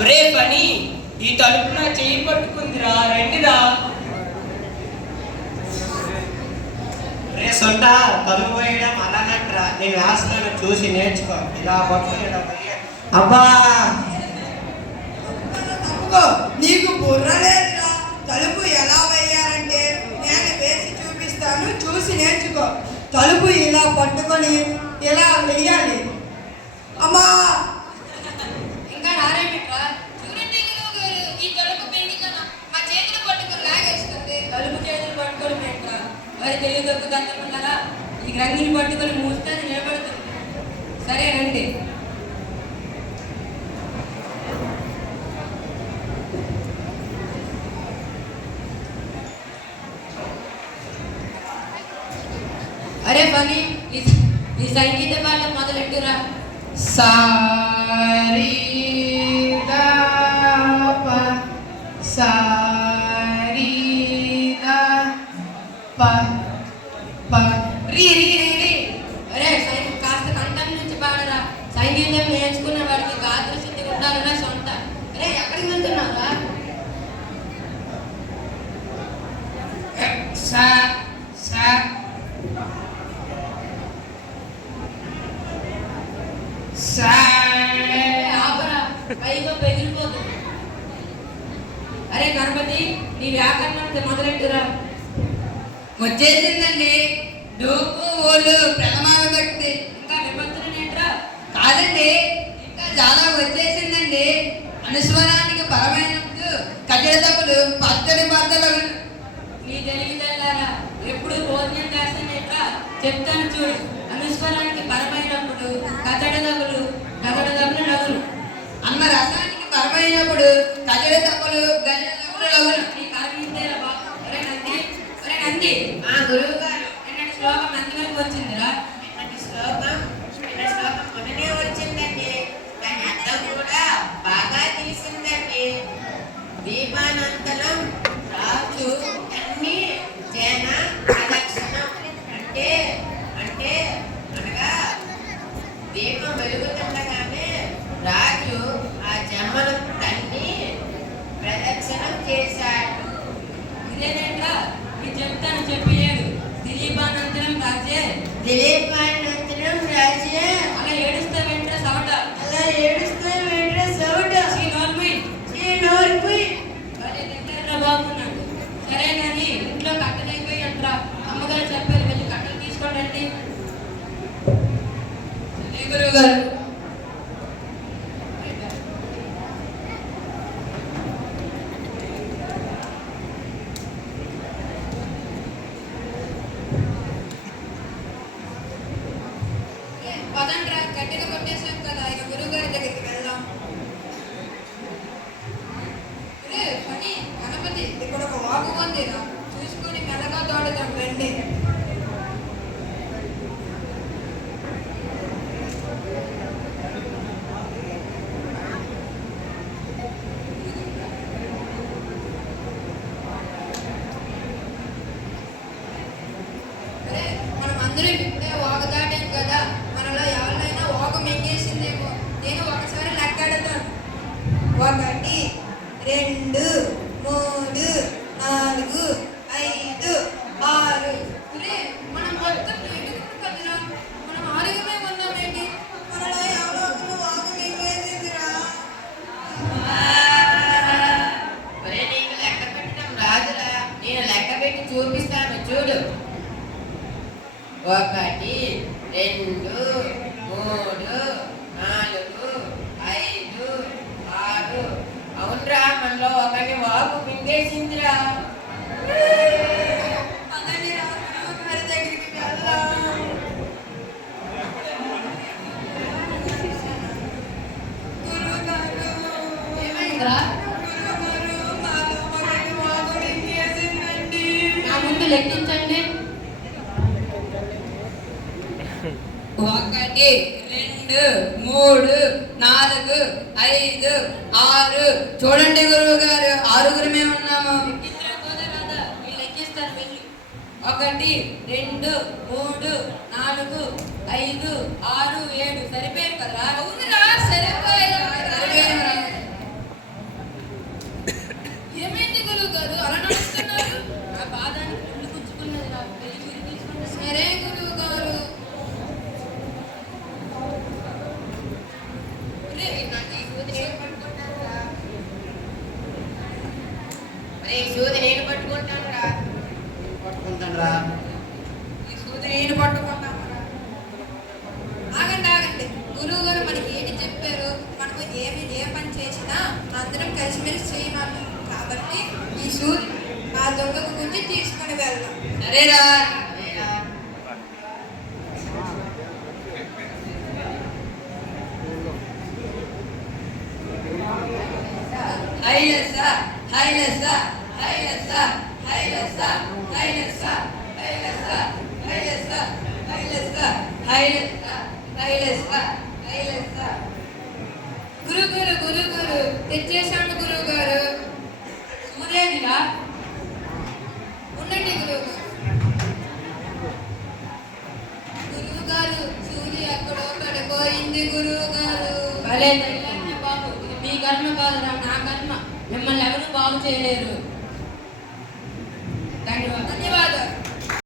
ఒరే పని ఈ తలుపు నా చెయ్యి పట్టుకుందిరా, రండిరా. రే సొంట, తలుపు వేయడం అలానట్రా, నేను వేస్తాను చూసి నేర్చుకో. ఇలా పట్టు, ఇలా పోయి. అబ్బా నీకు బుర్ర లేదురా. తలుపు ఎలా వేయాలంటే నేను వేసి చూపిస్తాను, చూసి నేర్చుకో. తలుపు ఇలా పట్టుకొని ఇలా వెయ్యాలి. అమ్మా ఇంకా నారేమిట్రా? చూడండి గురువుగారు, ఈ తలుపు పెండింగ్ మా చేతులు పట్టుకొని లాగేస్తుంది. తలుపు చేతులు పట్టుకొని పెట్టరా, మరి తెలివి దొక్కుతారా? ఈ రంగిని పట్టుకొని మూస్తే అది నిలబడుతుంది. సరే రండి. అరే పని, ఈ సంగీత పాట మొదలెట్టురా. సారీ సారీ రీ రీ రీ రీ. అరే కాస్త కంఠం నుంచి పాడరా. సంగీతం నేర్చుకున్న వాడికి గాత్ర శుద్ధి ఉండాలన్నా సొంత. అరే ఎక్కడికి వెళ్తున్నారా? సా సా ఆపరా, పైగా పెగిలిపోతుంది. అరే గణపతి, నీ వ్యాకరణం మొదలెట్టురా. వచ్చేసిందండి. డూపు ఓళ్ళు ప్రథమ విభక్తి. ఇంకా విభక్తులు నేట్రా. కాదండి, ఇంకా చాలా వచ్చేసిందండి. అనుస్వరానికి పరమైనప్పుడు కజల తప్పులు పచ్చడి బద్దలు. నీ తెలివితేలారా, ఎప్పుడు భోజనం చేస్తానేట్రా. చెప్తాను చూడు. అనుస్వరానికి పరమైనప్పుడు కదడదవులు నగడదవులు నగులు. అన్న రసానికి పరమైనప్పుడు కజల తప్పులు గజల తప్పులు లగులు. నీ కరమిందేరా బాబు. అరే నంది, అరే నంది. గురువు గారు, నిన్నటి శ్లోకం నంది వరకు వచ్చిందిరా. శ్లోకం మొదనే వచ్చిందండి. దాని అర్థం కూడా బాగా తెలిసిందండి. దీపానంతరం రాజు అన్ని జన ప్రదక్షిణం అంటే అంటే అనగా దీపం వెలుగుతుండగానే రాజు ఆ జమ్మను తన్ని ప్రదక్షిణం చేశాడు. ఇదేనేట్రా, ఇది చెప్తాను చెప్పలేదు. దిలీపానంతరం రాజే, దిలీపానంతరం రాజే. అలా ఏడుస్తా వెంట్రా సవట. అలా ఏడుస్తే వెంట్రా సౌట. శ్రీ నోర్మి నోర్పుయ్. అరే దగ్గర బాగున్నాడు. సరే కానీ ఇంట్లో కట్టలేకపోయి అంటరా. అమ్మగారు చెప్పారు, వెళ్ళి కట్టలు తీసుకోండి. గురువు గారు, పదండ్రా, గట్టిగా కొట్టేసాం కదా, ఇక గురువు గారి దగ్గరికి వెళ్దాం. పని గణపతి, ఇక్కడ ఒక వాగు ఉందిరా, చూసుకొని మెల్లగా తోడుతాం రండి. మనం అందరం ఇప్పుడే వాగు దాటాం కదా, మనలో ఎవరినైనా వాగు మింగేసిందేమో. నేను ఒకసారి లెక్కాడతాను. 1 2 3 4 5 6. మనం మొత్తం ఏడుగురు కదరా, మనం 6 ఉన్నామేంటి? మనలో ఎవరో ఒకరు వాగు మింగేసిందిరా. ఒరే, నీకు లెక్క పెట్టడం రాదురా. నేను లెక్క పెట్టి చూపిస్తాను చూడు. 1 2 3 4 5 6. అవునరా, మనలో ఒకరిని వాగు మింగేసిందిరా. పదండి రా, గురువు గారి దగ్గరికి వెళ్దాం. గురువు గారు, ఏమైందిరా? నా ముందు లెక్కించండి. 1 2 3 4 5 6. చూడండి గురువు గారు, 6 ఉన్నాము. 1 2 3 4 5 6 7. సరిపోయారు కదరా? అవునురా, సరిపోయారు. కలిసిమెలిసి చేయమన్నాను కాబట్టి ఈ సూర్యుడు ఆ దొంగకు గురించి తీసుకొని వెళ్దాం. సరేరా. హైలెస్స హైలెస్స హైలెస్స హైలెస్స హైలెస్స హైలెస్స హైలెస్స హైలెస్స హైలెస్స హైలెస్స హైలెస్స. గురుగారు తెచ్చేశాను గురువుగారు. సూర్యుడిరా. ఉండండి గురువుగారు సూర్యుడు ఎక్కడో పడిపోయింది గురువుగారు. భలే తగిలింది బాబు. ఇది మీ కర్మ కాదురా, నా కర్మ. మిమ్మల్ని ఎవరు బాగు చేయలేరు. ధన్యవాదాలు. ధన్యవాదాలు.